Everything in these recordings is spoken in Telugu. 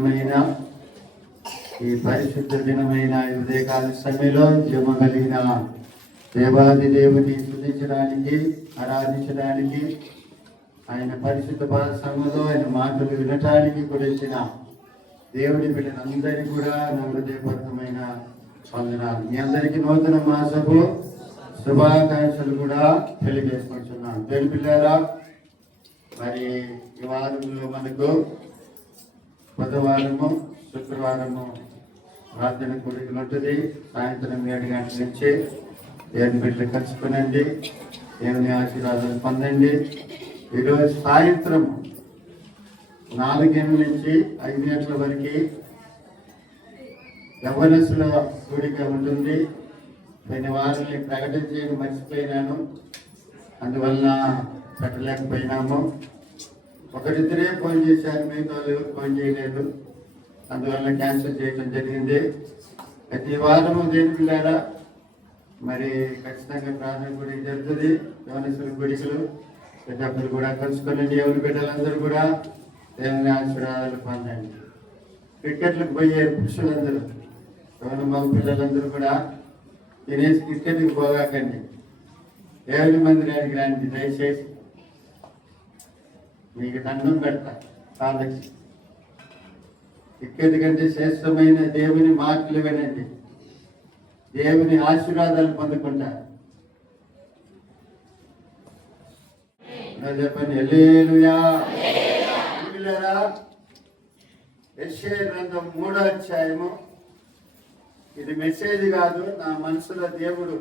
దినమైన ఈ పరిశుద్ధ దినమైన ఉదయకాల సమయంలో జీవం కలిగిన దేవాది దేవుని స్తుతించడానికి ఆరాధించడానికి ఆయన పరిశుద్ధ సంఘంలో ఆయన మాటలు వినటానికి గురించిన దేవుడి బిడ్డలందరికీ కూడా నా హృదయపూర్వకమైన వందనాలు. మీ అందరికీ నూతన మాసపు శుభాకాంక్షలు కూడా తెలియజేసుకుంటున్నాను. పిల్లారా, మరి ఈ వారంలో మనకు బుధవారము శుక్రవారము ప్రార్థన కూడికలు ఉంటుంది. సాయంత్రం 7 గంటల నుంచి దేవుని బిడ్డలు కలుసుకునండి, దేవుని ఆశీర్వాదాలు పొందండి. ఈరోజు సాయంత్రం 4 గంటల నుంచి 5 గంటల వరకు యవ్వనస్తుల కూడిక ఉంటుంది. పోయిన వారిని ప్రకటన చేయడం మర్చిపోయినాను, అందువలన పెట్టలేకపోయినాము. ఒకరిద్దరే ఫోన్ చేశారు, మిగతా ఎవరు ఫోన్ చేయలేదు, అందువల్ల క్యాన్సిల్ చేయడం జరిగింది. ప్రతి వారము దేని పిల్లారా మరి ఖచ్చితంగా ప్రార్థన కూడా జరుగుతుంది. యవ్వనస్తుల కూడికలు పెద్దలు కూడా కలుసుకునండి. ఎవరి బిడ్డలందరూ కూడా దేవుని ఆశీర్వాదాలు పొందండి. క్రికెట్లకు పోయే పురుషులందరూ ఎవరి మగ పిల్లలందరూ కూడా తినేసి క్రికెట్కి పోగాకండి, దేవుని మందిరానికి రండి దయచేసి. మీకు దండం పెడతా కాళ్ళకి. క్రికెట్ కంటే శ్రేష్టమైన దేవుని మాటలు వినండి, దేవుని ఆశీర్వాదాలు పొందుకుంటారు. చెప్పండి హల్లెలూయా. యెషయా గ్రంథం 3వ అధ్యాయము. ఇది మెసేజ్ కాదు, నా మనసులో దేవుడు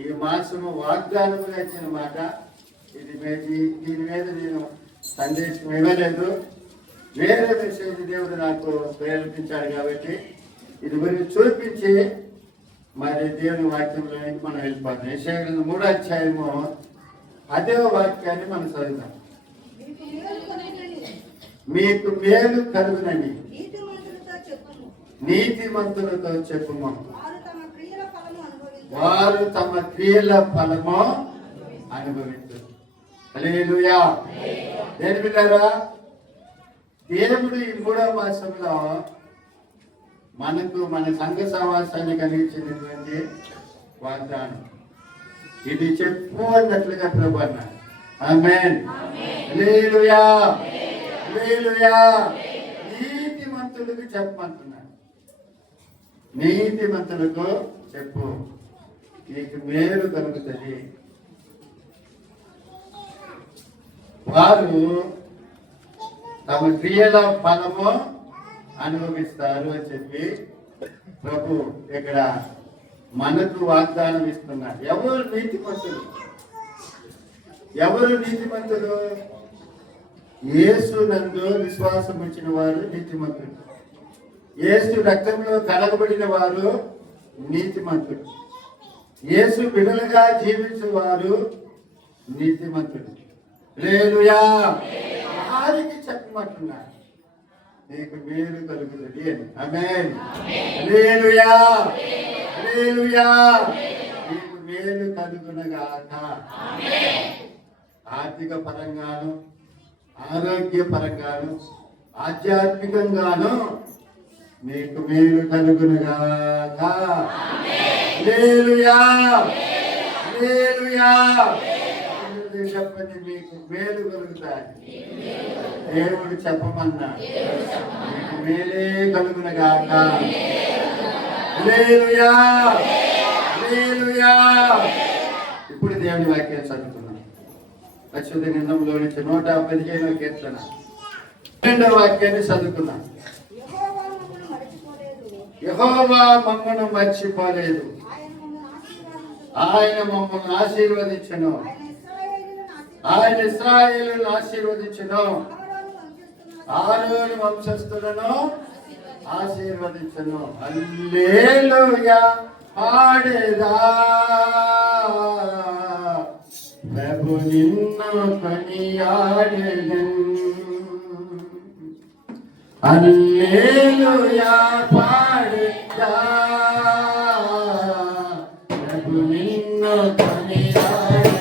ఈ మాసము వాగ్దానముగా ఇచ్చిన మాట. దీని మీద నేను సందేశం ఇవ్వలేదు, వేరే మెసేజ్ దేవుడు నాకు ప్రేరేపించాడు కాబట్టి ఇది గురించి చూపించి మరి దేవుని వాక్యంలోనికి మనం వెళ్ళిపోతాం. యెషయా గ్రంథం 3వ అధ్యాయము అదే వాక్యాన్ని మనం చదువుతాం. మీకు మేలు కలుగునని నీతిమంతులతో చెప్పుము, వారు తమ క్రియల ఫలము అనుభవించరు. హల్లెలూయా. దేని బిడ్డలారా, దేవుడు ఈ 3వ మాసంలో మనకు మన సంఘ సమావేశాన్ని కలిగించినటువంటి వాగ్దానం. ఇది చెప్పు అన్నట్లుగా ప్రభు అన్నాడు. ఆమేన్. హల్లెలూయా. హల్లెలూయా. నీతిమంతులకు చెప్పమంటున్నాడు. నీతిమంతులకు చెప్పు, నీకు మేలు కలుగుతుంది, వారు తమ క్రియల ఫలము అనుభవిస్తారు అని చెప్పి ప్రభు ఇక్కడ మనకు వాగ్దానం ఇస్తున్నారు. ఎవరు నీతిమంతులు? ఎవరు నీతిమంతులు? యేసు నందు విశ్వాసం ఉంచిన వారు నీతిమంతులు. యేసు రక్తంలో కడగబడిన వారు నీతిమంతులు. యేసు బిడ్డలుగా జీవించిన వారు నీతిమంతులు. హల్లెలూయా. వారికి చెప్పమంటున్నారు, నీకు మేలు కలుగుతుంది అని. ఆమేన్. హల్లెలూయా. హల్లెలూయా. నీకు మేలు కలుగునగాక. ఆర్థిక పరంగాను, ఆరోగ్య పరంగాను, ఆధ్యాత్మికంగాను నీకు మేలు కలుగునగాక. హల్లెలూయా. హల్లెలూయా. చెప్పండి, మీకు మేలు కలుగుతాయి. దేవుడు చెప్పమన్నా, మీకు మేలే కలుగునగాక. హల్లెలూయా. హల్లెలూయా. ఇప్పుడు దేవుని వాక్యం చదువుతున్నాం. పరిశుద్ధ గ్రంథంలో నుంచి 115వ కీర్తన 2వ వాక్యాన్ని చదువుకున్నాం. యెహోవా మమ్మను మర్చిపోలేదు, ఆయన మమ్మల్ని ఆశీర్వదించెను. ఆయన ఇశ్రాయేలును ఆశీర్వదించెను, ఆరోను వంశస్థులను ఆశీర్వదించెను. హల్లెలూయా. పాడేదా ప్రభు నిన్ను కొనియాడెను. హల్లెలూయా. పాడేదా ప్రభు నిన్ను కొనియాడెను.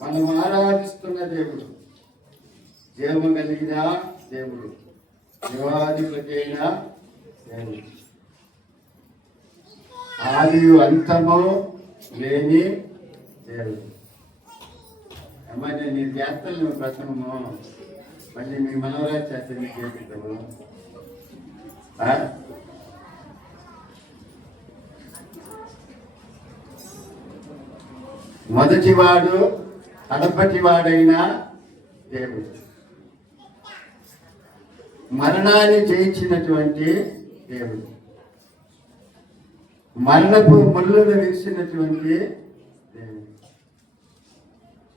మనం ఆరాధిస్తున్న దేవుడు, జీవము కలిగిన దేవుడు, జీవాధిపతి అయిన దేవుడు, ఆది అంతము లేని దేవుడు. అమ్మా నేను నీ చేస్తాను ప్రసంగము, మళ్ళీ మీ మనవరాజు చేస్తాను చేపిద్దాము. మొదటివాడు కడపటివాడైన దేవుడు, మరణాన్ని జయించినటువంటి దేవుడు, మరణపు ముళ్ళను విరిచినటువంటి దేవుడు,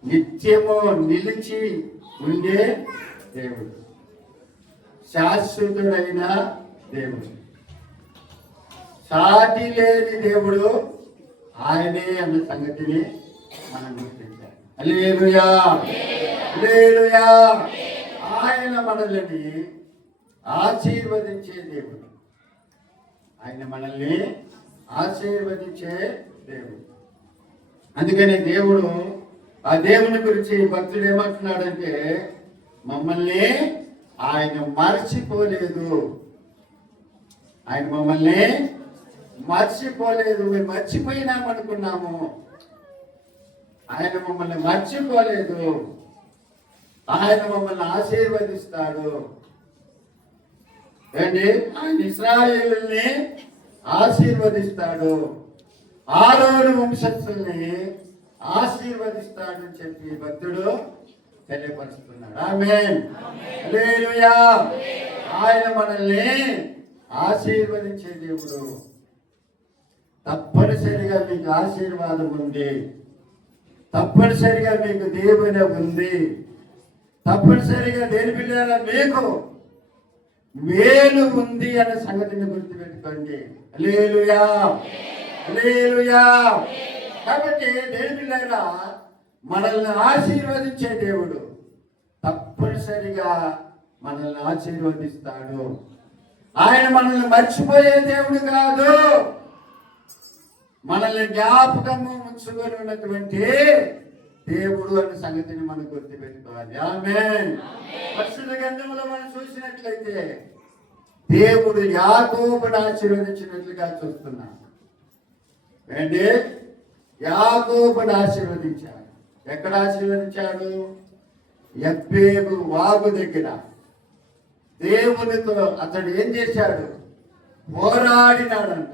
నిత్యము నిలిచి ఉండే దేవుడు, శాశ్వతుడైన దేవుడు, సాటి లేని దేవుడు ఆయనే అన్న సంగతిని మనం గుర్తించాలి. హల్లెలూయా, హల్లెలూయా. ఆయన మనల్ని ఆశీర్వదించే దేవుడు, ఆయన మనల్ని ఆశీర్వదించే దేవుడు. అందుకని దేవుడు, ఆ దేవుని గురించి భక్తుడు ఏమంటున్నాడంటే, మమ్మల్ని ఆయన మర్చిపోలేదు, ఆయన మమ్మల్ని మర్చిపోలేదు. మేము మర్చిపోయినామనుకున్నాము, ఆయన మమ్మల్ని మర్చిపోలేదు, ఆయన మమ్మల్ని ఆశీర్వదిస్తాడు. ఏంటి? ఆయన ఇశ్రాయేలుని ఆశీర్వదిస్తాడు, ఆరోను వంశస్థుల్ని ఆశీర్వదిస్తాడని చెప్పి భక్తుడు తెలియపరుస్తున్నాడు. ఆమేన్, హల్లెలూయా. ఆయన మనల్ని ఆశీర్వదించే దేవుడు. తప్పనిసరిగా మీకు ఆశీర్వాదం ఉంది, తప్పనిసరిగా మీకు దేవుని ఉంది, తప్పనిసరిగా దేని పిల్లల మీకు మేలు ఉంది అనే సంగతిని గుర్తుపెట్టుకోండి. హల్లెలూయా, హల్లెలూయా. కాబట్టి దేని పిల్లల మనల్ని ఆశీర్వదించే దేవుడు తప్పనిసరిగా మనల్ని ఆశీర్వదిస్తాడు. ఆయన మనల్ని మర్చిపోయే దేవుడు కాదు, మనల్ని జ్ఞాపకము ఉంచుకొని ఉన్నటువంటి దేవుడు అనే సంగతిని మనం గుర్తుపెట్టుకోవాలి. ఆమేన్. పరిశుద్ధ గ్రంథంలో మనం చూసినట్లయితే దేవుడు యాకోబును ఆశీర్వదించినట్లుగా చూస్తున్నాం. ఏంటి? యాకోబును ఆశీర్వదించాడు. ఎక్కడ ఆశీర్వదించాడు? యబ్బేగు వాగు దగ్గర దేవునితో అతడు ఏం చేశాడు? పోరాడినాడంట.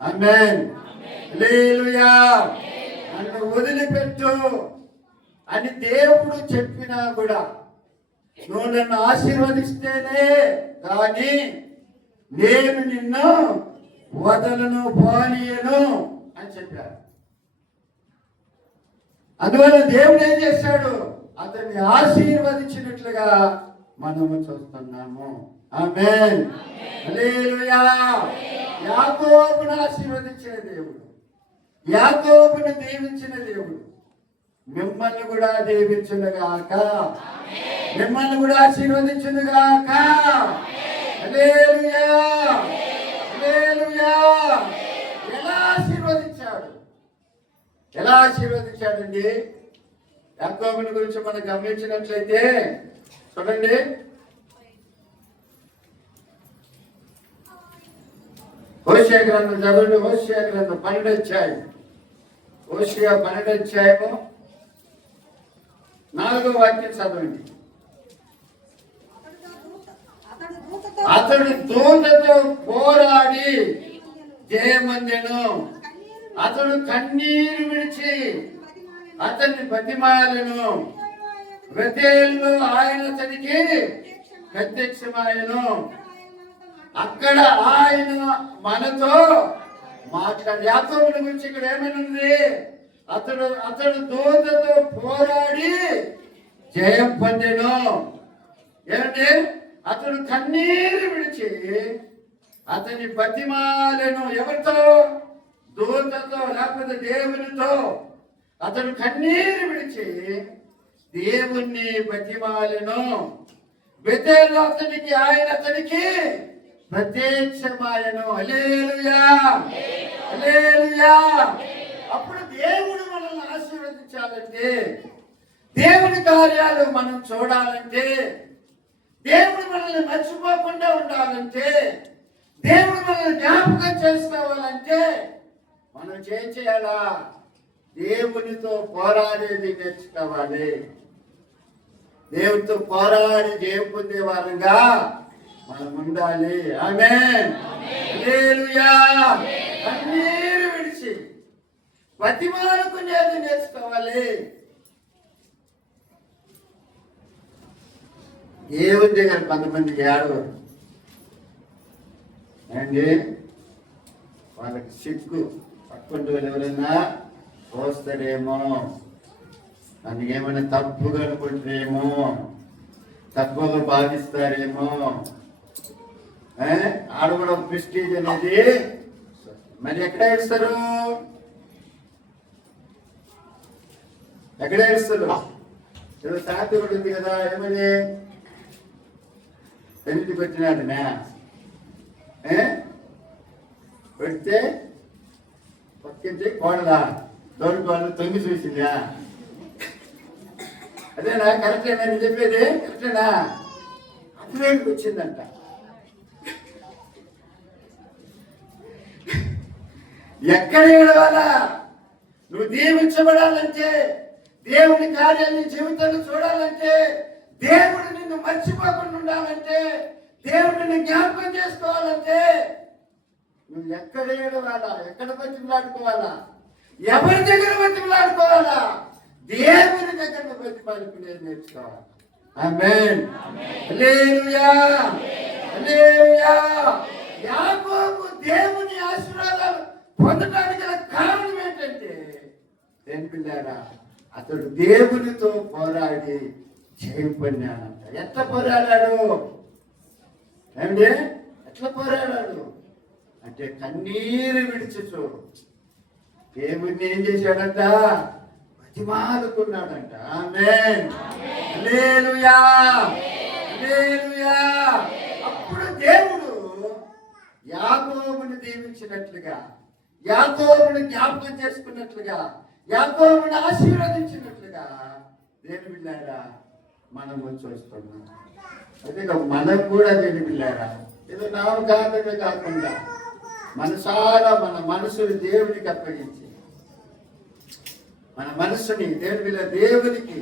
ఆమేన్, హల్లెలూయా. నన్ను వదిలిపెట్టు అని దేవుడు చెప్పినా కూడా, నువ్వు నన్ను ఆశీర్వదిస్తేనే కానీ నేను నిన్ను వదలను, పోనీయను అని చెప్పాడు. అందువల్ల దేవుడు ఏం చేశాడు? అతన్ని ఆశీర్వదించినట్లుగా మనము చూస్తున్నాము. ఆమేన్, హల్లెలూయా. యాకోబును ఆశీర్వదించిన దేవుడు, యాకోబును దీవించిన దేవుడు మిమ్మల్ని కూడా దీవించునుగాక, మిమ్మల్ని కూడా ఆశీర్వదించునుగాక. హల్లెలూయా, హల్లెలూయా. ఎలా ఆశీర్వదించాడు? ఎలా ఆశీర్వదించాడండి? యాకోబుని గురించి మనం గమనించినట్లయితే చూడండి, హోషేయ గ్రంథం చదవండి. హోషేయ గ్రంథం 12వ అధ్యాయం, హోషేయ 12వ అధ్యాయము 4వ వాక్యం చదవండి. అతడు దూతతో పోరాడి జయమందెను, అతడు కన్నీరు విడిచి అతన్ని బతిమాలెను, బేతేలులో ఆయన అతనికి ప్రత్యక్షమాయెను. అక్కడ ఆయన మనతో మాట్లాడి, యాకోబుని గురించి ఇక్కడ ఏమైనా అతడు దూతతో పోరాడి జయం పొందెను. ఏమంటే అతడు కన్నీరు విడిచి అతని బతిమాలెను. ఎవరితో? దూతతో, లేకపోతే దేవునితో. అతడు కన్నీరు విడిచి దేవుణ్ణి బతిమాలెను. బేతేలులో ఆయన అతనికి ప్రత్యక్షమాయెను. హల్లెలూయా, హల్లెలూయా. అప్పుడు దేవుడు మనల్ని ఆశీర్వదించాడు. ఆస్వాదించాలంటే, దేవుని కార్యాలు మనం చూడాలంటే, దేవుడు మనల్ని మర్చిపోకుండా ఉండాలంటే, దేవుడు మనల్ని జ్ఞాపకం చేసుకోవాలంటే మనం చేయాలా? దేవునితో పోరాడేది నేర్చుకోవాలి. దేవునితో పోరాడి జయం పొందే వారంగా మనం ఉండాలి. ఆమేన్. హల్లెలూయా. కన్నీరు విడిచి బతిమాలుకునేది నేర్చుకోవాలి. దేవుని దగ్గర కొంతమందికి ఏడవరు అండి, వాళ్ళకి సిగ్గు. పక్కంటి వాళ్ళు ఎవరైనా పోస్తాడేమో, అందుకేమైనా తప్పుగా అనుకుంటారేమో, తక్కువగా భావిస్తారేమో. ఆడ కూడా ప్రెస్టీజ్ అనేది మరి ఎక్కడ ఏడుస్తారు? ఎక్కడ ఏడుస్తారు? ఏదో సాధ్యం కూడా ఉంది కదా, ఏమని పెళ్లికి పెట్టినాడనా పెడితే పక్కించి కోడలా తోడుకోవాలి తొంగి చూసిందా? అదేనా కరెక్టేనా నేను చెప్పేది? కరెక్టేనా? అటువైపుకి వచ్చిందంట. ఎక్కడ ఏడవాలా? నువ్వు దీవించబడాలంటే, దేవుని కార్యాన్ని జీవితంలో చూడాలంటే, దేవుడు నిన్ను మర్చిపోకుండా ఉండాలంటే, దేవుడు నిన్ను జ్ఞాపకం చేసుకోవాలంటే నువ్వు ఎక్కడ ఏడవాలా? ఎక్కడ బతిమలాడుకోవాలా? ఎవరి దగ్గర బతిమలాడుకోవాలా? దేవుని దగ్గర బతిమాలుకునేది నేర్చుకోవాలి. ఆమేన్. హల్లెలూయా. హల్లెలూయా. యాకోబు దేవుని ఆశీర్వాదాలు పొందడానికి గల కారణం ఏంటంటే, దేని పిల్లారా, అతడు దేవునితో పోరాడి జయం పొందాడంట. ఎట్లా పోరాడాడు ఏమండి? ఎట్లా పోరాడాడు అంటే కన్నీరు విడిచిచు దేవుణ్ణి ఏం చేశాడంట? బతిమాలుకున్నాడంట. ఆమేన్. హల్లెలూయా. హల్లెలూయా. అప్పుడు దేవుడు యాకోబుని దీవించినట్లుగా, యాకోబుని జ్ఞాపకం చేసుకున్నట్లుగా, యాకోబుని ఆశీర్వదించినట్లుగా దేని బిడ్డారా మనము చూస్తున్నాం. అదే మనం కూడా దేని బిడ్డారా ఏదో నామకార్థమే కాకుండా మనసారా మన మనసుని దేవునికి అప్పగించి, మన మనసుని దేవునికి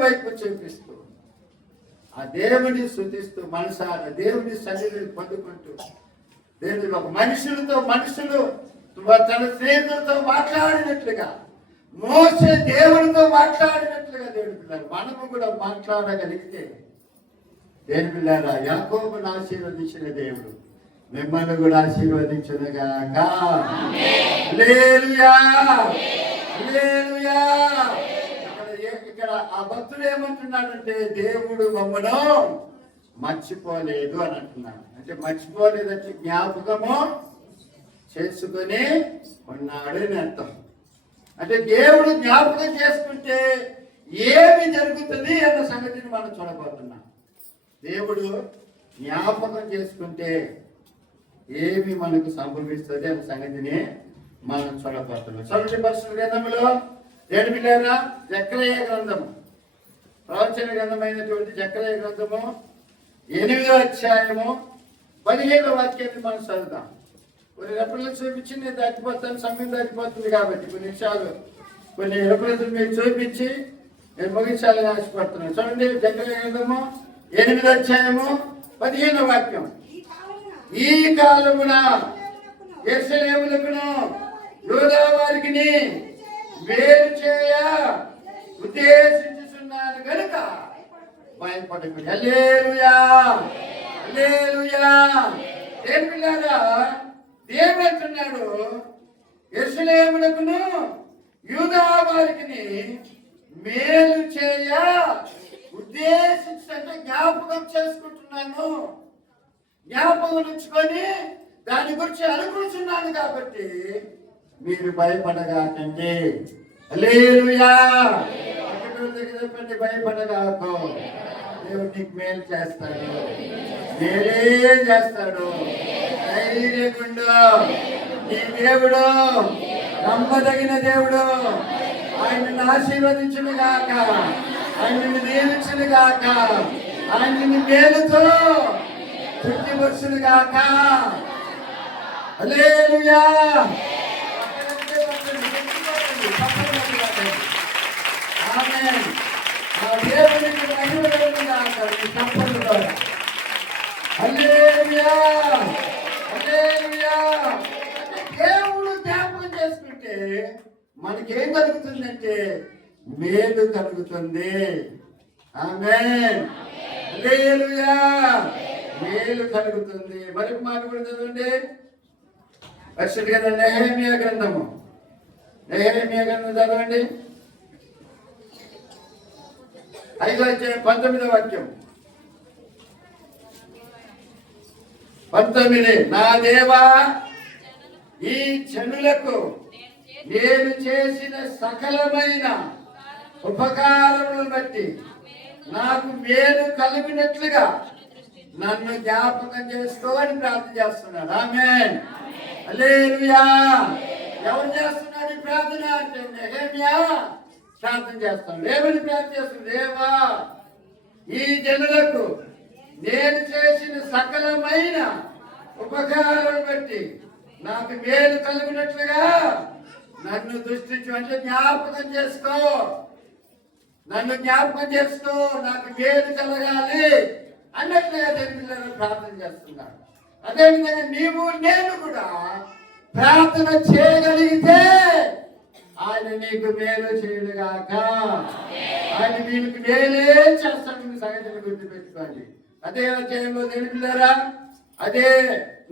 వైపు చూపిస్తూ, ఆ దేవుని స్తుతిస్తూ, మనసారా దేవుని సన్నిధిని పొందుకుంటూ, దేవుని ఒక మనుషులు తన స్నేహితులతో మాట్లాడినట్లుగా, మోసే దేవునితో మాట్లాడినట్లుగా దేవుని పిల్లలు మనము కూడా మాట్లాడగలిగితే, దేవుని పిల్లల యాకోబును ఆశీర్వదించిన దేవుడు మిమ్మల్ని కూడా ఆశీర్వదించునుగాక. హల్లెలూయా. హల్లెలూయా. ఇక్కడ ఆ భక్తుడు ఏమంటున్నాడంటే, దేవుడు మమ్మను మర్చిపోలేదు అని అంటున్నాడు. అంటే మర్చిపోలేదంటే జ్ఞాపకము చేసుకొని ఉన్నాడు అని అర్థం. అంటే దేవుడు జ్ఞాపకం చేసుకుంటే ఏమి జరుగుతుంది అన్న సంగతిని మనం చూడబోతున్నాం. దేవుడు జ్ఞాపకం చేసుకుంటే ఏమి మనకు సంభవిస్తుంది అన్న సంగతిని మనం చూడబోతున్నాం. చూడండి పరిశుద్ధ గ్రంథంలో ఏడు పిల్లరా జకరియా గ్రంథము, ప్రవచన గ్రంథమైనటువంటి జకరియా గ్రంథము 8వ అధ్యాయము 15వ వాక్యాన్ని మనం చదువుతాం. కొన్ని రెఫరెన్స్ చూపించి నేను దాటిపోతాను, సమయం దాటిపోతుంది కాబట్టి కొన్ని రెఫరెన్స్ మీరు చూపించి నేను ముగించాలని ఆశపడుతున్నాను. చూడండి జకరియా గ్రంథము 8వ అధ్యాయము 15వ వాక్యం. ఈ కాలమున యెరూషలేమునకును యూదా వారికి మేలు చేయ ఉద్దేశించుచున్నాను గనుక భయపడకుడి. హల్లెలూయా. హల్లెలూయా. దేవుని పిల్లారా, దేవుడు అంటున్నాడు యెరూషలేమునకును యూదా వారికి మేలు చేయ ఉద్దేశించి, జ్ఞాపకం చేసుకుంటున్నాను, జ్ఞాపకం ఉంచుకొని దాని గురించి అనుకుంటున్నాను కాబట్టి మీరు భయపడగాకండి. హల్లెలూయా. చెప్పండి, భయపడగాకు. దేవుడు నీకు మేలు చేస్తాడు, మేలే చేస్తాడు. ధైర్యగుండు. నీ దేవుడు నమ్మదగిన దేవుడు, ఆయనను ఆశీర్వదించును గాక, ఆయనను దీవించును గాక, ఆయనని మేలుతో తృప్తిపరచును గాక. హల్లెలూయా. ఆమేన్. ఆ దేవునికి మహిమ కలుగును గాక. ఈ సంపద ద్వారా హల్లెలూయా, హల్లెలూయా. దేవుడు జ్ఞాపకం చేసుకుంటే మనకేం కలుగుతుందంటే మేలు కలుగుతుంది. ఆమేన్. హల్లెలూయా. మేలు కలుగుతుంది. మరొక మాట కూడా చదవండి. పరిశుద్ధ గ్రంథం నెహెమ్యా గ్రంథము, నెహెమ్యా గ్రంథం చదవండి. 5వ అధ్యాయం 19వ వాక్యం. 19. నా దేవా, ఈ జనులకు నేను చేసిన సకలమైన ఉపకారములను బట్టి నాకు మేలు కలిగినట్లుగా నన్ను జ్ఞాపకం చేసుకో అని ప్రార్థన చేస్తున్నాడు. ఆమేన్. హల్లెలూయా. ఎవరు చేస్తున్నాడు ఈ ప్రార్థన అంటే నెహెమ్యా ప్రార్థన చేస్తాడు. దేవుని ప్రార్థన చేస్తున్నాడు. దేవా, ఈ జనులకు నేను చేసిన సకలమైన ఉపకారాలను బట్టి నాకు మేలు కలిగినట్లుగా నన్ను దృష్టించు అంటే జ్ఞాపకం చేసుకో, నన్ను జ్ఞాపకం చేసుకో, నాకు మేలు కలగాలి అన్నట్లుగా దేవుని ప్రార్థన చేస్తున్నాడు. అదేవిధంగా నీవు నేను కూడా ప్రార్థన చేయగలిగితే ఆయన నీకు మేలు చేయడుగాక. ఆయన నీకు మేలే చేస్తాడని సంగతిని గుర్తుపెట్టుకోండి. అదే అధ్యాయంలో తెలిపిల్లారా, అదే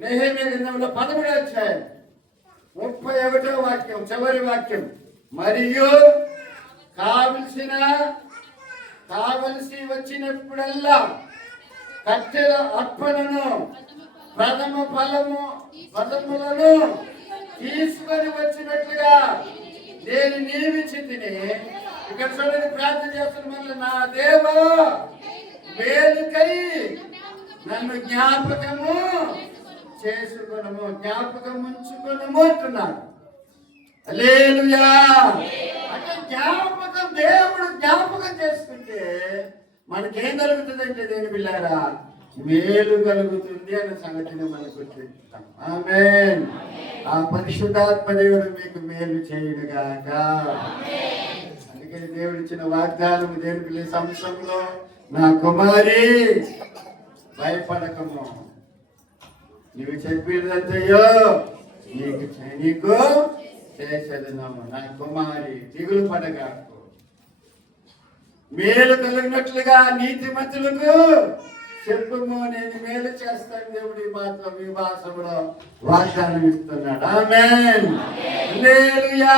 నెహెమ్యా గ్రంథంలో 11వ అధ్యాయం 31వ వాక్యం, చివరి వాక్యం. మరియు కావలసి వచ్చినప్పుడల్లా కట్టెల అర్పణను ప్రథమ ఫలములను తీసుకొని వచ్చినట్లుగా నేను నియమించి తిని. ఇక్కడ చూడండి, ప్రార్థన చేస్తున్న మళ్ళీ నా దేవా, మేలుకై నన్ను జ్ఞాపకము చేసుకొనము, జ్ఞాపకం ఉంచుకొనము అంటున్నాడు. హల్లెలూయా. అంటే జ్ఞాపకం, దేవుడు జ్ఞాపకం చేసుకుంటే మనకేం కలుగుతుందంటే దేని బిళ్ళారా, మేలు కలుగుతుంది అనే సంగతిని మనకు గుర్తిస్తాం. ఆమేన్. ఆ పరిశుద్ధాత్మ దేవుడు మీకు మేలు చేయునుగాక. అందుకని దేవుడు ఇచ్చిన వాగ్దానం దేని పిల్ల సంవత్సరంలో, నా కుమారి భయపడకము, నీవు చెప్పినదంతయో నీకు చేసేదను. నా కుమారి దిగులు పడగాకు, మేలు కలిగినట్లుగా నీతిమంతులకు చెప్పుము, నేను మేలు చేస్తాను. దేవుడి ఈ భాషలో వాగ్దానం ఇస్తున్నాడు. ఆమేన్. హల్లెలూయా.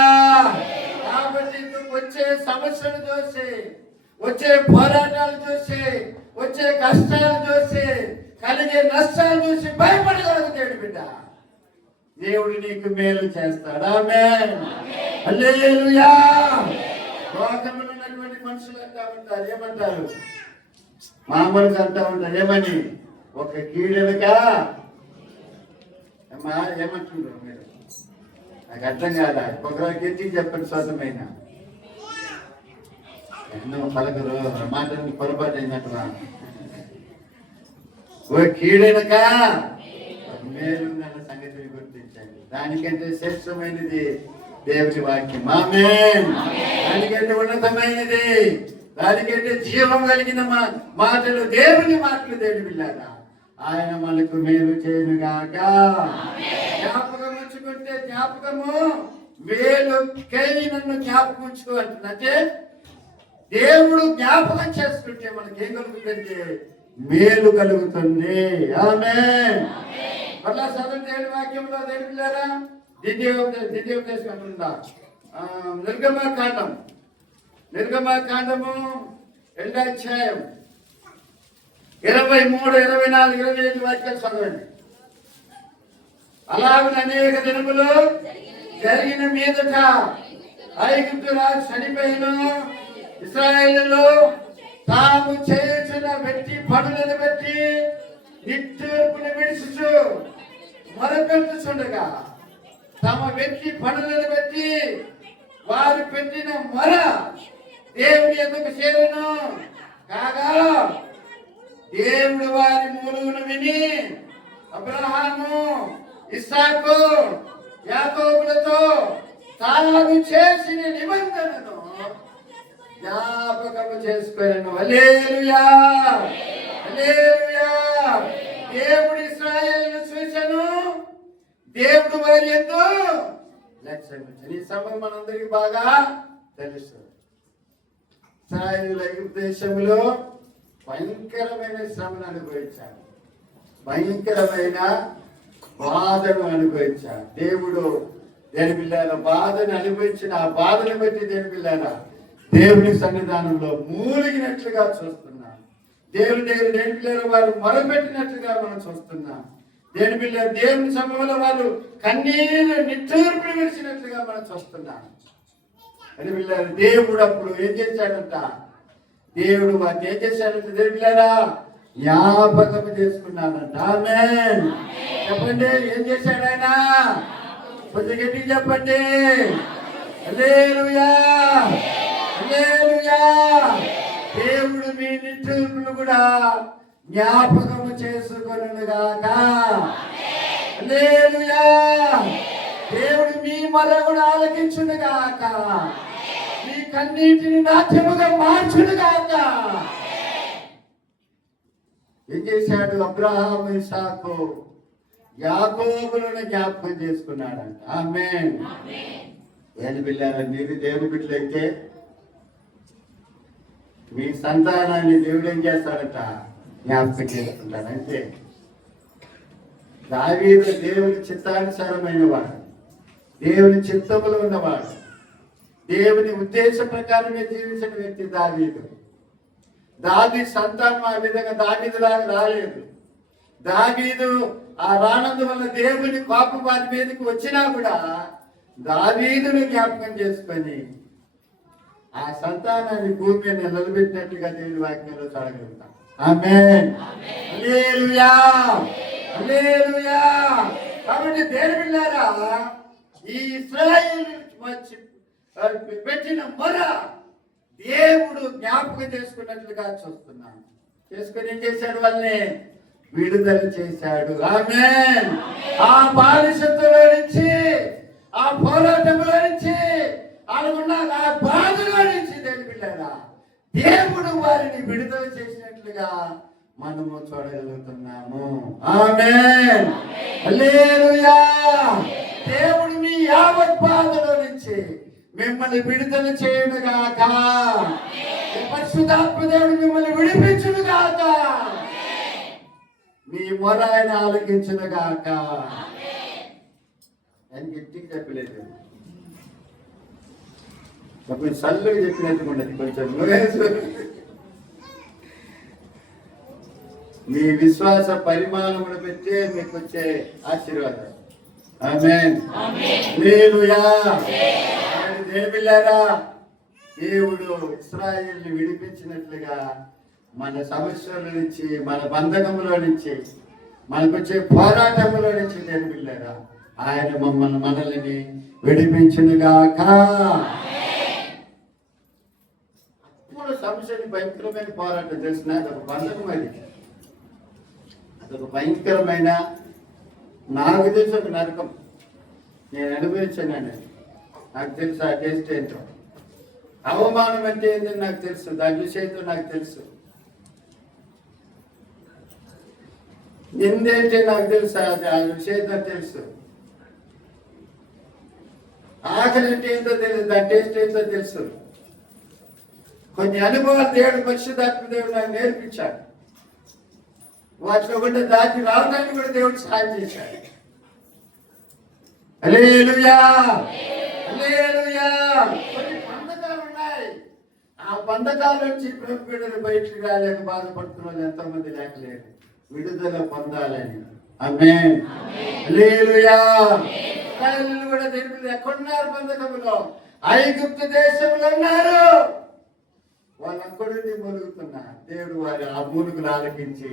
కాబట్టి వచ్చే సమస్యలు చూసి, వచ్చే పోరాటాలు చూసి, వచ్చే కష్టాలు చూసి, కలిగే నష్టాలు చూసి భయపడగలుగుతాడు బిడ్డ. దేవుడు నీకు మేలు చేస్తాడు. ఆమేన్. హల్లెలూయా. లోకంలో ఉన్నటువంటి మనుషులు అంటా ఉంటారు, ఏమంటారు, మామూలుగా అంటా ఉంటారు, ఏమని, ఒక కీడెనక ఏమంటున్నారు మీరు, నాకు అర్థం కాదా, ఒకరికి ఎత్తి చెప్పండి. స్వతమైన ఎన్నో పలకరు మాటలు పొరపాటు అయినట్టుగా, ఓ కీడెనక మేలుందన్న సంగతిని గుర్తించండి. దానికంటే శ్రేష్టమైనది దేవుని వాక్యం. ఆమేన్. దానికంటే ఉన్నతమైనది, దానికంటే జీవం కలిగిన మాటలు దేవుని మాటలు. దేవుని బిడ్డలారా, ఆయన మనకు మేలు చేయనుగాక. జ్ఞాపకం ఉంచుకుంటే జ్ఞాపకము మేలు కై నన్ను జ్ఞాపకం ఉంచుకో అంటుంది. అంటే దేవుడు జ్ఞాపకం చేసుకుంటే మనకి ఏం కలుగుతుందంటే మేలు కలుగుతుంది. ఆమేన్. మళ్ళా చదువు దేవుని వాక్యంలో దేవుని బిడ్డలారా, ద్వితీయోపదేశం అంటుందా, నిర్గమకాండము 2వ అధ్యాయం 23, 24, 25 వాక్యాలు చదవండి. అలాగే అనేక దినములు జరిగిన మీదట ఐగుప్తు రాజు చనిపోయిన ఇశ్రాయేలులో తాము చేసిన వెట్టి పనులను బట్టి నిట్టూర్పును విడిచుచు మొరపెట్టుచుండగా, తమ వెట్టి పనులను బట్టి వారు పెట్టిన మొర దేవుని ఎందుకు చేరును కాగా దేవుడు వారి మూలుగును విని అబ్రహాము ఇస్సాకు యాకోబులతో తాను చేసిన నిబంధనను జ్ఞాపకము చేసుకొనెను. హల్లెలూయా, హల్లెలూయా. దేవుడు ఇశ్రాయేలును చూసెను, దేవుడు వారి యందు లక్ష్యం ఉంచెను. ఈ సంభవం మనందరికీ బాగా తెలుసు. ఇశ్రాయేలు ఐగుప్తు దేశంలో భయంకరమైన శ్రమను అనుభవించారు, భయంకరమైన బాధను అనుభవించారు. దేవుడు దేని పిల్లల బాధను అనుభవించిన ఆ బాధను బట్టి దేని పిల్లల దేవుని సన్నిధానంలో మూలిగినట్లుగా చూస్తున్నాం. దేవుని దగ్గర దేని పిల్లల వారు మొరపెట్టినట్లుగా మనం చూస్తున్నాం. దేని పిల్లల దేవుని సమయంలో వాళ్ళు కన్నీరు నిట్టూర్పులు విడిచినట్లుగా మనం చూస్తున్నాం. అని పిల్లలు దేవుడు అప్పుడు ఏం చేశాడంట, దేవుడు వారిని ఏం చేశాడంటే దేని పిల్లరా జ్ఞాపకం చేసుకున్నాడంట. ఆమేన్. చెప్పండి, ఏం చేశాడు ఆయన? కొంచెం గట్టిగా చెప్పండి. హల్లెలూయా, హల్లెలూయా. దేవుడు మీ నిట్టూర్పులు కూడా జ్ఞాపకము చేసుకొనుగాక. హల్లెలూయా. దేవుడు మీ మొర కూడా ఆలకించునుగాక, మీ కన్నీటిని నాట్యముగా మార్చునుగాక. ఏం చేశాడు? అబ్రహాము ఇస్సాకు యాకోబులను జ్ఞాపకం చేసుకున్నాడంట. ఆమేన్. ఏం బిడ్డలారా, మీరు దేవుని బిడ్డలైతే మీ సంతానాన్ని దేవుడు ఏం చేస్తాడట? జ్ఞాపకం చేసుకుంటాడు. అంతే. దావీదు దేవుని చిత్తానుసారమైన వాడు, దేవుని చిత్తములో ఉన్నవాడు, దేవుని ఉద్దేశ ప్రకారమే జీవించిన వ్యక్తి దావీదు. దావీదు సంతానం ఆ విధంగా దావీదులాగా రాలేదు. దావీదు ఆ రానందు వల్ల దేవుని కోపం వారి మీదకి వచ్చినా కూడా దావీదును జ్ఞాపకం చేసుకొని ఆ సంతానాన్ని భూమి మీద నిలబెట్టినట్టుగా దేవుని వాక్యంలో చూడగలుగుతాం. ఆమేన్. హల్లెలూయా, హల్లెలూయా. కాబట్టి దేవుని బిడ్డలారా, ఈ ఇశ్రాయేలు పెట్టిన మొర దేవుడు జ్ఞాపకం చేసుకున్నట్లుగా చూస్తున్నాం. చేసుకుని ఏం చేశాడు? వాళ్ళని విడుదల చేశాడు. ఆమేన్. ఆ బానిసత్వంలో నుంచి, ఆ పోరాటంలో నుంచి, వాళ్ళకున్న ఆ బాధలో నుంచి దేవుడా దేవుడు వారిని విడుదల చేసినట్లుగా మనము చూడగలుగుతున్నాము. ఆమేన్. హల్లెలూయా. దేవుడు మీ యావత్ బాధలో నుంచి మిమ్మల్ని విడుదల చేయునుగాక. పరిశుద్ధాత్మ దేవుడు మిమ్మల్ని విడిపించునుగాక. మీ మొర ఆయన ఆలకించునుగాక. అని గట్టిగా చెప్పలేదు, కొంచెం సల్లుగా చెప్పినట్టుగా ఉండదు. కొంచెం మీ విశ్వాస పరిమాణమును పెట్టే మీకు వచ్చే ఆశీర్వాదం. ఆమేన్. హల్లెలూయా. దేవులారా, దేవుడు ఇశ్రాయేలుని విడిపించినట్లుగా మన సమస్యల నుంచి, మన బంధకములో నుంచి, మనకు వచ్చే పోరాటములో నుంచి దేవులారా ఆయన మనల్ని విడిపించునుగాక. అప్పుడు సమస్యని భయంకరమైన పోరాటం తెలిసిన అదొక బంధకం. అదొక భయంకరమైన, నాకు తెలిసి ఒక నరకం. నేను అనుభవించానండి. నాకు తెలుసు ఆ టేస్ట్ ఏంటో. అవమానం అంటే ఏంటని నాకు తెలుసు, దాని విషయంతో నాకు తెలుసు. నిందేంటే నాకు తెలుసు, ఆ విషయంతో తెలుసు. ఆకలి అంటే ఏంటో తెలుసు, దాని టేస్ట్ ఏంటో తెలుసు. కొన్ని అనుభవాలు దేవుడు, పరిశుద్ధాత్మ దేవుడు నాకు నేర్పించాడు. వాటిలో కూడా దాటి రావడానికి కూడా దేవుడు సహాయం చేశాడు. హల్లెలూయా, హల్లెలూయా. కొన్ని బంధకాలు ఉన్నాయి. ఆ బంధకాల నుంచి ప్రభుత్వం బయటకు రాలేక బాధపడుతున్న వాళ్ళు ఎంతోమంది లేకలేరు. విడుదల పొందాలని. ఆమేన్. హల్లెలూయా. కూడా దేవుడు ఎక్కడున్నారు? బంధకములో ఐగుప్తు దేశంలో ఉన్నారు. వాళ్ళు అక్కడుండి మూలుగుతున్నారు. దేవుడు వారి ఆ మూలుగులు ఆలకించి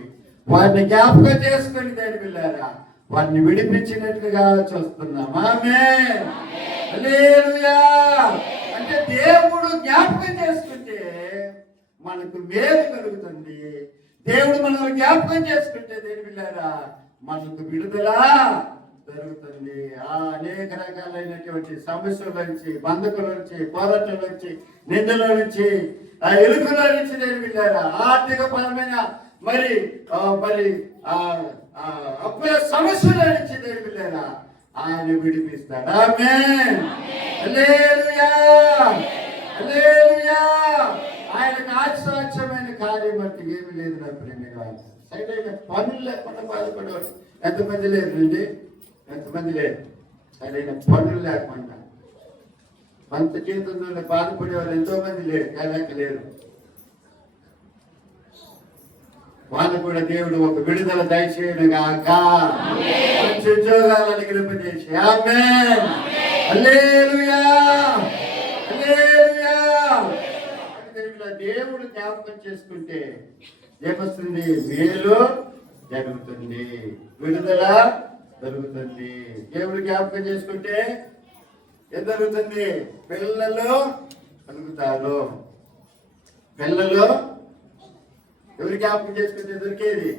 వారిని జ్ఞాపకం చేసుకుని దేవుని పిల్లారా వారిని విడిపించినట్లుగా చూస్తున్నాం. ఆమేన్. హల్లెలూయా. అంటే దేవుడు జ్ఞాపకం చేసుకుంటే మనకు మేలు కలుగుతుంది. దేవుడు మనల్ని జ్ఞాపకం చేసుకుంటే దేవుళ్ళారా మనకు విడుదల జరుగుతుంది. అనేక రకాలైనటువంటి సమస్యల నుంచి, బంధకుల నుంచి, పోరాటాల నుంచి, నిందల నుంచి, ఎలుకల నుంచి దేవుళ్ళారా ఆర్థిక పరమైన మరి మరి అప్పుల సమస్యల నుంచి దేవుళ్ళారా ఆయన విడిపిస్తాడు. ఆమేన్. హల్లెలూయా, హల్లెలూయా. ఆయనకు ఆశ్చర్యమైన కార్యం అంటే ఏమి లేదు. నా ప్రేమ సరైన పనులు లేకుండా బాధపడేవాడు ఎంతమంది లేరు? ఎంతమంది లేరు? సరైన పనులు లేకుండా పంత చేతుల్లో బాధపడేవారు ఎంతో మంది లేరు. వాళ్ళు కూడా దేవుడు ఒక విడుదల దయచేయను గాక, మంచి ఉద్యోగాలను గెలుపజేసి. ఆమేన్. హల్లెలూయా, హల్లెలూయా. దేవుడు జ్ఞాపకం చేసుకుంటే ఏమొస్తుంది? మేలు జరుగుతుంది, విడుదల జరుగుతుంది. దేవుడు జ్ఞాపకం చేసుకుంటే ఏం జరుగుతుంది? పిల్లలు కలుగుతారు. పిల్లలు ఎవరు జ్ఞాపకం చేసుకుంటే దొరికేది?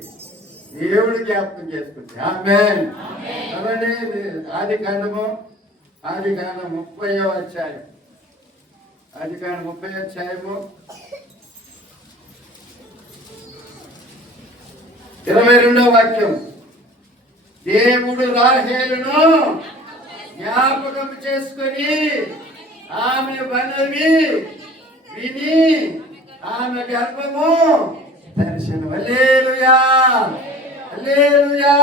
దేవుడు జ్ఞాపకం చేసుకుంటే. ఆమేన్. కాబట్టి ఆదికాండము 30వ అధ్యాయం, ఆదికాండం 30వ అధ్యాయము 22వ వాక్యం. దేవుడు రాహేలును జ్ఞాపకం చేసుకొని ఆమె మనవి విని ఆమె గర్భము దర్శనం. హల్లెలూయా, హల్లెలూయా.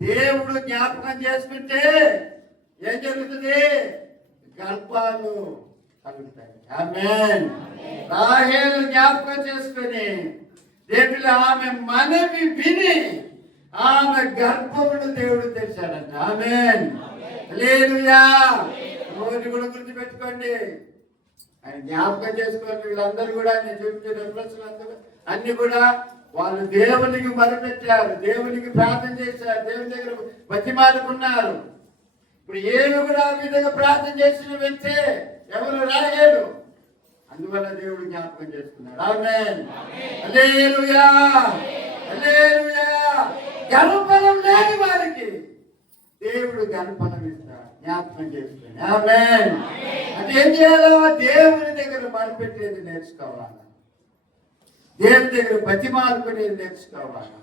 దేవుడు జ్ఞాపకం చేసుకుంటే ఏం జరుగుతుంది? గర్భాలు కలుగుతాయి. ఆమేన్. రాహేలు జ్ఞాపకం చేసుకుని దేవుడు ఆమె మనవి విని ఆమె గర్భమును దేవుడు తెరిచాడంట. ఆమేన్. హల్లెలూయా. రోజు కూడా గుర్తుపెట్టుకోండి, ఆయన జ్ఞాపకం చేసుకోండి. వీళ్ళందరూ కూడా నేను చూపించే రెఫరెన్స్లు అందరూ అన్ని కూడా వాళ్ళు దేవునికి మొరపెట్టారు, దేవునికి ప్రార్థన చేశారు, దేవుని దగ్గర బతిమాలుకున్నారు. ఇప్పుడు ఏమి కూడా ఆ విధంగా ప్రార్థన చేసిన వ్యక్తి ఎవరు? రాహేలు. అందువల్ల దేవుడు జ్ఞాపకం చేసుకున్నాడు. ఆమేన్. హల్లెలూయా, హల్లెలూయా. గర్భఫలం లేని వారికి దేవుడు గర్భఫలం ఇస్తాడు, జ్ఞాపకం చేసుకుని. ఆమేన్. అంటే ఏం చేయాలో? దేవుని దగ్గర మొరపెట్టేది నేర్చుకోవాలి, దేవుని దగ్గర బతిమాలుకునేది నేర్చుకోవాలా,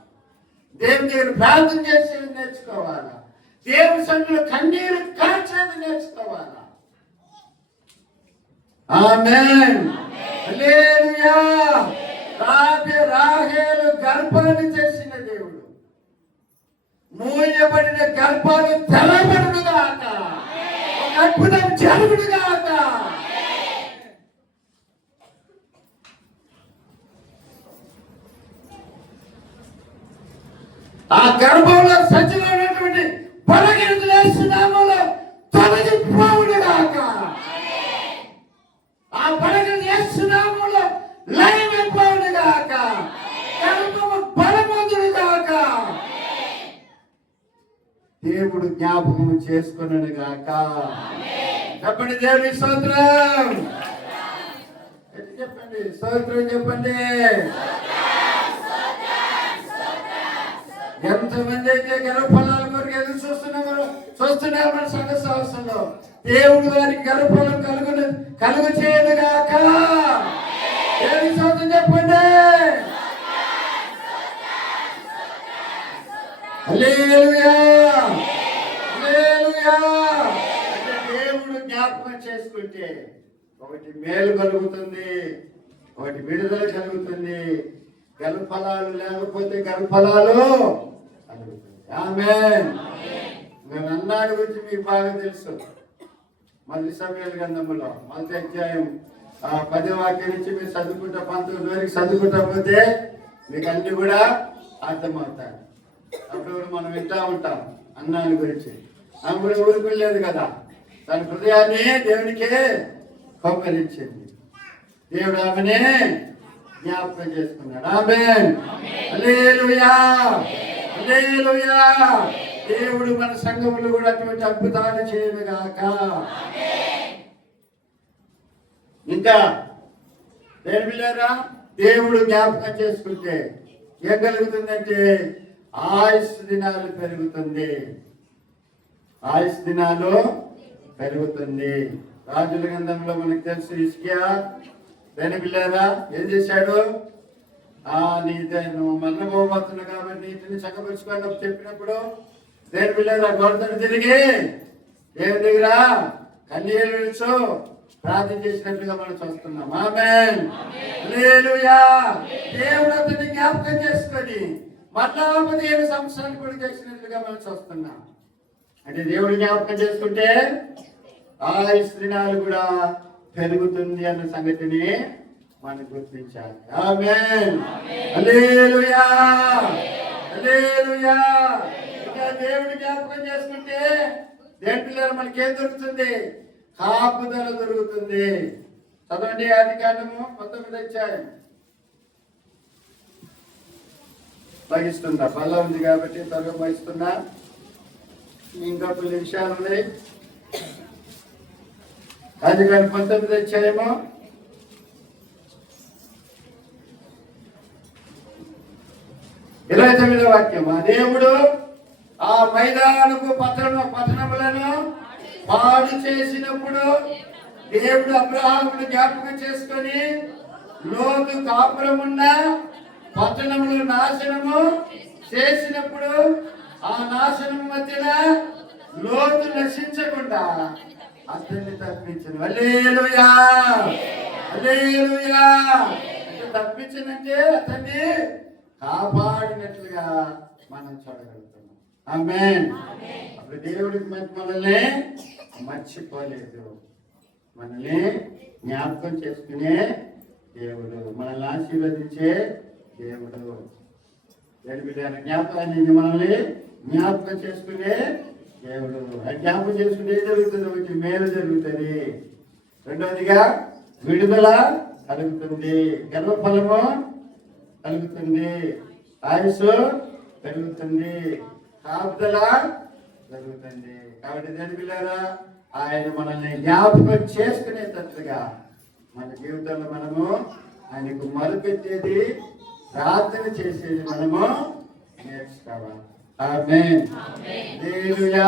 దేవుని దగ్గర ప్రార్థన చేసేది నేర్చుకోవాలా, దేవుని సన్నిధిలో కన్నీరు కార్చేది నేర్చుకోవాలా. ఆమేన్. హల్లెలూయా. రాహేలు గర్భాన్ని చేసిన దేవుడు మూయబడిన గర్భాలు తెరబడుగాక, ఒక అద్భుతం జరుగుగాక. ఆ గర్భంలో సజ్జలైనటువంటి పడగెడుతులేస్తున్నాములో తొలగిపోవుడుగాక. ఆ పడగెడుతులేస్తున్నాములో లయమైపోవుడుగాక. గర్భము బలమందుడుగాక. దేవుడు జ్ఞాపకం చేసుకున్నాడు గాక. చెప్పండి దేవుని స్తోత్రం. చెప్పండి స్తోత్రం చెప్పండి. ఎంతమంది అయితే గర్భఫలాల కొరకు ఎదురు చూస్తున్నారు మన సంఘ సంస్థలో, దేవుడు వారికి గర్భఫలం కలుగు చేయను గాక. దేవుని స్తోత్రం చెప్పండి. హల్లెలూయా, హల్లెలూయా. దేవుడు జ్ఞాపకం చేసుకుంటే ఒకటి మేలు కలుగుతుంది, ఒకటి విడుదల కలుగుతుంది. గర్భఫలాలు లేకపోతే గర్భఫలాలు కలుగుతుంది. ఆమేన్. మేము అన్నాడు గురించి మీకు బాగా తెలుసు. మొదటి సమయాల గ్రంథంలో 1వ అధ్యాయం 10వ వాక్యం నుంచి మీరు చదువుకుంటా 19 వరకు చదువుకుంటా పోతే మీకు అన్ని కూడా అర్థమవుతాయి. అప్పుడు మనం వింటా ఉంటాం అన్నాని గురించి. ఆమె కూడా ఊరుకోలేదు కదా, తన హృదయాన్ని దేవునికి కొమ్మరించింది. దేవుడు ఆమెనే జ్ఞాపకం చేసుకున్నాడు. ఆమేన్. హల్లెలూయా, హల్లెలూయా. దేవుడు మన సంఘములు కూడా అటువంటి అద్భుతాలు చేయను గాక. ఇంకా దేని పిల్లరా దేవుడు జ్ఞాపకం చేసుకుంటే ఏం కలుగుతుందంటే ఆయుష్ దినాలు పెరుగుతుంది. ఆయుష్ దినాలు పెరుగుతుంది. రాజుల గ్రంథంలో మనకు తెలుసు హిజ్కియా దేని పిల్లరా ఏం చేశాడు? నువ్వు మరణపోబోతున్నావు కాబట్టి నీటిని చక్కపరుచుకోండి చెప్పినప్పుడు దేని పిల్లరా గొడతను తిరిగి దేవుని దగ్గర కన్నీళ్ళు విడుచు ప్రార్థన చేసినట్లుగా మనం చూస్తున్నాం. ఆమేన్ హల్లెలూయా. దేవుడు అతన్ని జ్ఞాపకం చేసుకొని మరలా 15 సంవత్సరాలు కూడా చేసినట్లుగా మనం చూస్తున్నాం. అంటే దేవుడు జ్ఞాపకం చేసుకుంటే ఆయుష్ దినాలు కూడా పెరుగుతుంది అన్న సంగతిని మనం గుర్తించాలి. ఆమేన్ హల్లెలూయా హల్లెలూయా. ఇంకా దేవుడు జ్ఞాపకం చేసుకుంటే దేని పిల్లలు మనకేం దొరుకుతుంది? కాపుదల దొరుకుతుంది. చదవండి ఆదికాండము 19వ అధ్యాయం. భగిస్తుందా బల్ల ఉంది కాబట్టి త్వరగా భగిస్తున్నా. ఇంకా కొన్ని విషయాలు ఉన్నాయి. ఆదికాండం 19వ అధ్యాయము 29వ వాక్యం. ఆ దేవుడు ఆ మైదానపు పట్టణములను పాడు చేసినప్పుడు దేవుడు అబ్రహామును జ్ఞాపకం చేసుకొని లోతు కాపురమున్న పట్టణములు నాశనము చేసినప్పుడు ఆ నాశనం మధ్యన లోతు నశించకుండా అతన్ని తప్పించను. హల్లెలూయా హల్లెలూయా. అంటే తప్పించనంటే అతన్ని కాపాడినట్లుగా మనం చూడగలుగుతున్నాం. ఆమేన్. అప్పుడు దేవుడికి మనల్ని మర్చిపోలేదు, మనల్ని జ్ఞాపకం చేసుకునే దేవుడు, మనల్ని ఆశీర్వదించే దేవుడు. జ్ఞాపకాన్ని మనల్ని జ్ఞాపకం చేసుకునే దేవుడు. జ్ఞాపకం చేసుకుంటే ఏం జరుగుతుంది? ఒకటి మేలు జరుగుతుంది, రెండవదిగా విడుదల కలుగుతుంది, గర్వఫలము కలుగుతుంది, ఆయుష్ పెరుగుతుంది, కాపుదల జరుగుతుంది. కాబట్టి దేని పిల్లరా ఆయన మనల్ని జ్ఞాపకం చేసుకునేటట్లుగా మన జీవితంలో మనము ఆయనకు మొదలుపెట్టేది, ప్రార్థన చేసేది మనము నేర్చుకోవాలి. ఆమేన్ హల్లెలూయా.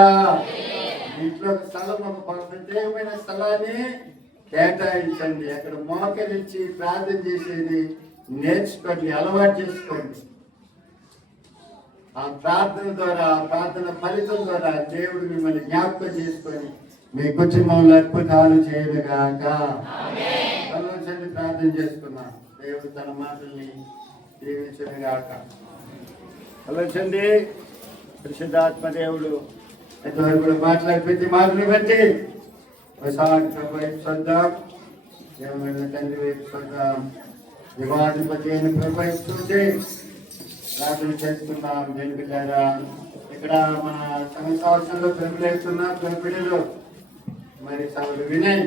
ఇంట్లో ఒక స్థలం, ఒక ప్రత్యేకమైన స్థలాన్ని కేటాయించండి. అక్కడ మోకరించి ప్రార్థన చేసేది నేర్చుకోండి, అలవాటు చేసుకోండి. ఆ ప్రార్థన ద్వారా, ఆ ప్రార్థన ఫలితం ద్వారా దేవుడు మిమ్మల్ని జ్ఞాపకం చేసుకొని మీ కుటుంబంలో అద్భుతాలు చేయనుగాక. ఆలోచన ప్రార్థన చేసుకున్నాం. దేవుడు తన మాటల్ని దీవించునుగాక. ఆలోచండి. పరిశుద్ధాత్మ దేవుడు ఎంతవరకు కూడా మాట్లాడి ప్రతి మాటని బట్టి వైపు చూద్దాం, దేవుని తండ్రి వైపు చూద్దాం, యువాధిపతి అయిన ప్రభు వైపు చూసి ప్రార్థన చేసుకున్నాం. దేవుడిలారా ఇక్కడ మన సంవత్సరంలో ప్రభులేస్తున్న ప్రభులు మరి సభలు వినయ్,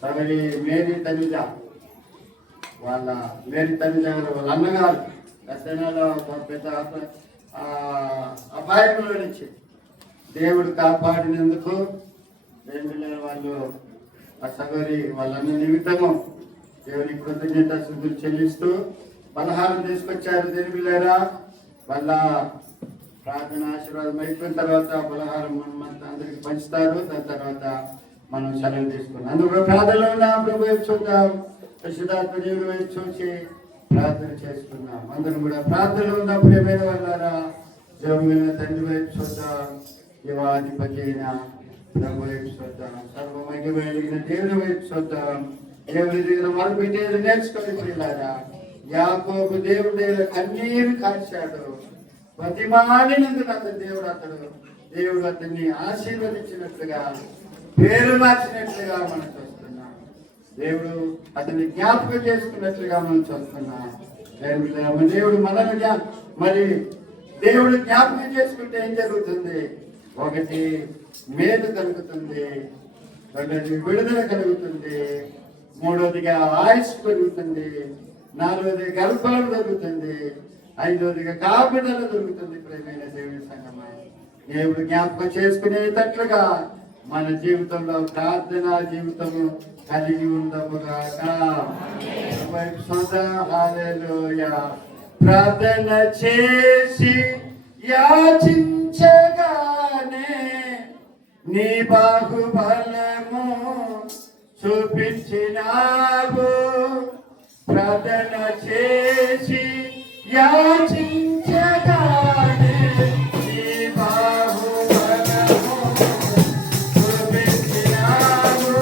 సభలి మేరీ తనుజ, వాళ్ళ మేరీ తనుజ వాళ్ళ అన్నగారు దర్శనాలో పెద్ద అపాయంలో నుంచి దేవుడు కాపాడినందుకు దేవుడి వాళ్ళు ఆ సగోరి వాళ్ళన్న నిమిత్తము దేవుని కృతజ్ఞతాస్తుతులు చెల్లిస్తూ పలహారం తీసుకొచ్చారు. దేవుళ్ళారా వాళ్ళ ప్రార్థన ఆశీర్వాదం అయిపోయిన తర్వాత పలహారం మనం అందరికి పంచుతారు. దాని తర్వాత మనం సెలవు తీసుకున్నాం. అందుకు ప్రార్థనలో ఉన్నాం, ప్రభు వైపు చూద్దాం, పరిశుద్ధాత్మ దేవుడి వైపు చూసి ప్రార్థన చేసుకున్నాం. అందరం కూడా ప్రార్థనలో ఉన్న ప్రియమైన వాళ్ళారా దేవుని తండ్రి వైపు చూద్దాం, యువాధిపతి అయిన ప్రభు వైపు చూద్దాం, సర్వమగిన దేవుని వైపు చూద్దాం. దేవుడి దగ్గర మొదలుపెట్టేది నేర్చుకొని ప్రియులారా, యాకోబు దేవుడి దగ్గర కన్నీరు కాల్చాడు, ప్రతిమానినందుకు దేవుడు అతన్ని ఆశీర్వదించినట్లుగా, పేరు మార్చినట్లుగా మనం చూస్తున్నాం. దేవుడు అతన్ని జ్ఞాపకం చేసుకున్నట్లుగా మనం చూస్తున్నాం. దేవుడు మనల్ని మరి దేవుడు జ్ఞాపకం చేసుకుంటే ఏం జరుగుతుంది? ఒకటి మేలు కలుగుతుంది, రెండోది విడుదల కలుగుతుంది, మూడవదిగా ఆయుష్ పెరుగుతుంది, నాలుగవది గర్భఫలం దొరుకుతుంది, ఐదవదిగా కాపుదల దొరుకుతుంది. ప్రేమైన దేవుని సంగమా, దేవుడు జ్ఞాపకం చేసుకునేటట్లుగా మన జీవితంలో ప్రార్థనా జీవితము కలిగి ఉందము గాక. హల్లెలూయా. ప్రార్థన చేసి యాచించగానే నీ బాహుబలము చూపించినావు. ప్రార్థన చేసి యాచించగానే నీ బాహుబలము చూపించినావు.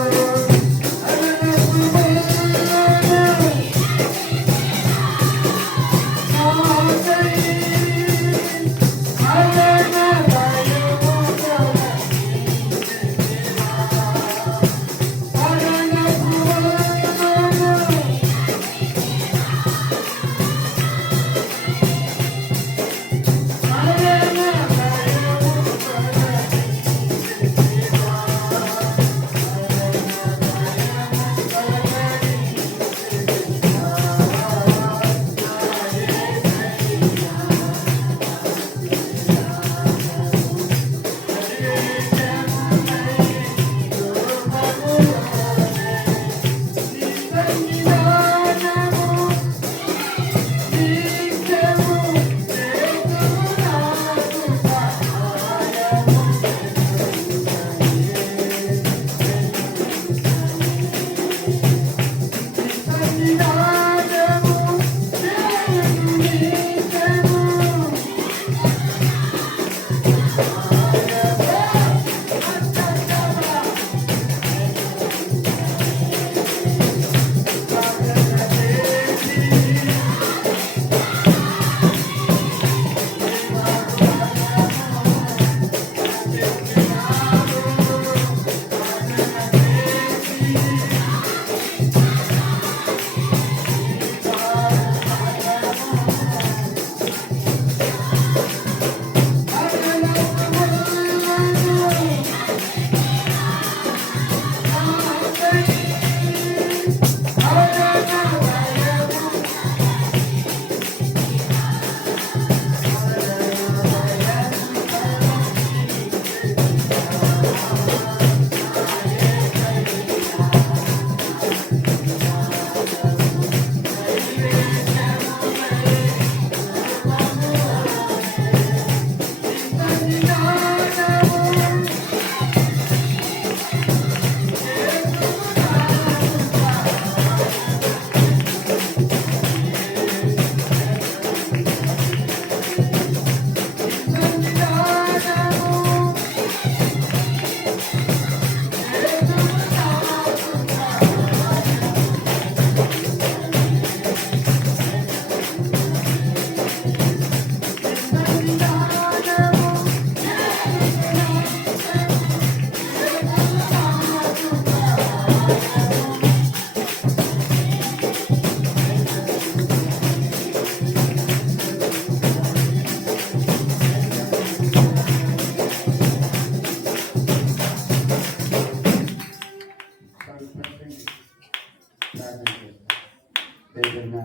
ఏదైనా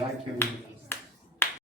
వాక్యం